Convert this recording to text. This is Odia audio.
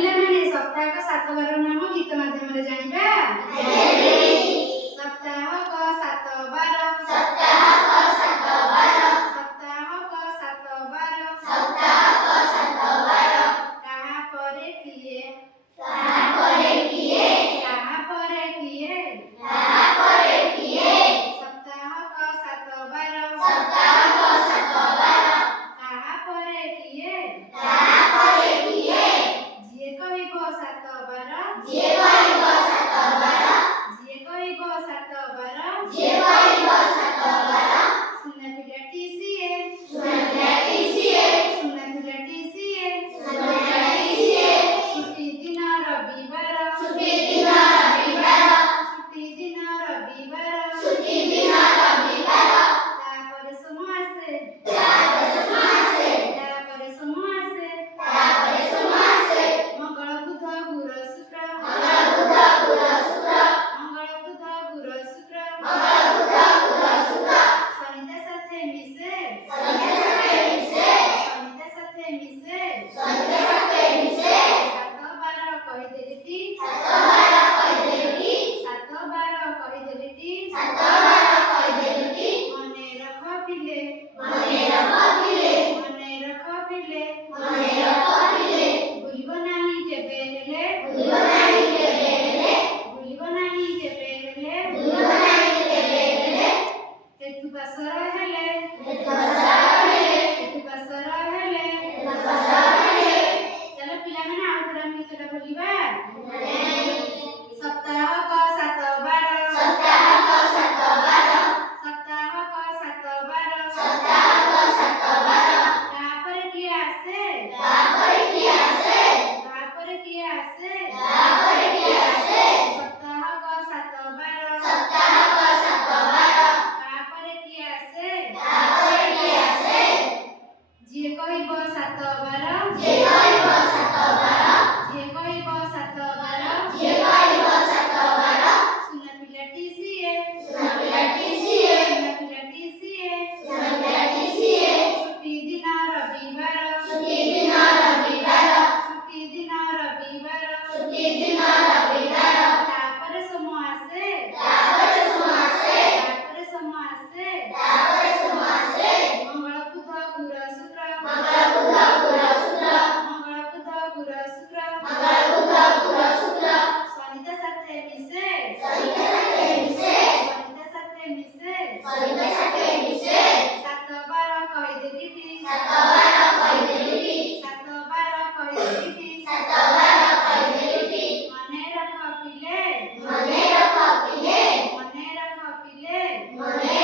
ପିଲାମାନେ ସପ୍ତାହକ 7 ବାର ନାମ ଗୀତ ମାଧ୍ୟମରେ ଜାଣିବା। ସପ୍ତାହକ 7 ବାର, ସପ୍ତାହକ 7 ବାର, ସପ୍ତାହକ 7 ବାର, ସପ୍ତାହକ 7 ବାର, କାହା ପରେ କିଏ, କାହା ପରେ କିଏ, କାହା ପରେ କିଏ, କାହା ପରେ କିଏ, ସପ୍ତାହକ 7 ବାର, ସପ୍ତାହକ 7 ବାର, କାହା ପରେ କିଏ, କାହା ପରେ କିଏ, ଯିଏ କହିବ 7 ବାର, ଯିଏ କହିବ 7 ବାର, ଯିଏ କହିବ 7 ବାର, ଯିଏ କହିବ 7 ବାର, ସୁନା ପିଲାଟି ସିଏ, ସୁନା ପିଲାଟି ସିଏ, ସୁନା ପିଲାଟି ସିଏ, ସୁନା ପିଲାଟି ସିଏ, ଛୁଟି ଦିନ ରବିବାର, ଛୁଟି ଦିନ ରବିବାର, ଛୁଟି ଦିନ ରବିବାର, ଛୁଟି ଦିନ ରବିବାର, ତାପରେ ସୋମ ଆସେ, ତାପରେ ସୋମ ଆସେ, ତାପରେ ସୋମ ଆସେ, ତାପରେ ସୋମ ଆସେ, ମଙ୍ଗଳ ବୁଧ ଗୁର ଶୁକ୍ର, ମଙ୍ଗଳ ବୁଧ ଗୁର ଶୁକ୍ର, ମଙ୍ଗଳ ବୁଧ ଗୁର ଶୁକ୍ର, ମଙ୍ଗଳ ବୁଧ ଗୁର ଶୁକ୍ର, ଶନିତା ସାଥେ ମିଶେ, ଶନିଙ୍କ ସାଥେ ମିଶେ, ଶନିତା ସାଥେ ମିଶେ, ଶନିଙ୍କ ସାଥେ ମିଶେ, 7 ବାର କହିଦେଲିଟି, 7 ବାର କହିଦେଲିଟି, 7 ବାର କହିଦେଲିଟି, 7 ବାର କହିଦେଲିଟି, ମନେ ରଖ ପିଲେ, ମନେ ରଖ ପିଲେ, ମନେ ରଖ ପିଲେ, ମନେ ରଖ ପିଲେ, ଭୁଲିବ ନାହିଁ କେବେ ହେଲେ, ଭୁଲିବ ନାହିଁ କେବେ ହେଲେ, ଭୁଲିବ ନାହିଁ କେବେ ହେଲେ, ଭୁଲିବ ନାହିଁ କେବେ ହେଲେ, କେତୁ ପାଶର ହେଲେ, କେତୁ ପାଶର ହେଲେ, ପାଶର ହେଲେ, ଚାଲ ପିଲାମାନେ ଆଉ ଥରେ ଆମେ ଗୀତଟା ବୋଲିବା। ସପ୍ତାହକ 7 ବାର, ସପ୍ତାହକ 7 ବାର, ସପ୍ତାହକ 7 ବାର, ସପ୍ତାହକ 7 ବାର, ତାପରେ କିଏ ଆସେ, ତାପରେ କିଏ ଆସେ, ତାପରେ କିଏ ଆସେ, ତାପରେ କିଏ ଆସେ, ସପ୍ତାହକ 7 ବାର, ସପ୍ତାହକ 7 ବାର, ତାପରେ କିଏ ଆସେ, ତାପରେ କିଏ ଆସେ, ଯିଏ କହିବ 7 ବାର, ଯିଏ କହିବ 7 ବାର, ଯିଏ କହିବ 7 ବାର, ଯିଏ କହିବ 7 ବାର, ସୁନା ପିଲାଟି ସିଏ, ସୁନା ପିଲାଟି ସିଏ, ସୁନା ପିଲାଟି ସିଏ, ସୁନା ପିଲାଟି ସିଏ, ଛୁଟି ଦିନ ରବିବାର, ଛୁଟି ଦିନ ରବିବାର, ଛୁଟି ଦିନ ରବିବାର, ଛୁଟି ଦିନ ରବିବାର, ତାପରେ ସୋମ ଆସେ, ତାପରେ ସୋମ ଆସେ, ତାପରେ ସୋମ ଆସେ, ତାପରେ ସୋମ ଆସେ, ମଙ୍ଗଳ ବୁଧ ଗୁର ଶୁକ୍ର, ମଙ୍ଗଳ ବୁଧ ଗୁର ଶୁକ୍ର, ମଙ୍ଗଳ ବୁଧ ଗୁର ଶୁକ୍ର, ମଙ୍ଗଳ ବୁଧ ଗୁର ଶୁକ୍ର, ଶନିତା ସାଥେ ମିଶେ, ଶନିଙ୍କ ସାଥେ ମିଶେ, ଶନିତା ସାଥେ ମିଶେ, ଶନିଙ୍କ ସାଥେ ମିଶେ, 7 ବାର କହିଦେଲିଟି, 7 ବାର କହିଦେଲିଟି, 7 ବାର କହିଦେଲିଟି, 7 ବାର କହିଦେଲିଟି, ମନେ ରଖ ପିଲେ, ମନେ ରଖ ପିଲେ, ମନେ ରଖ ପିଲେ, ମନେ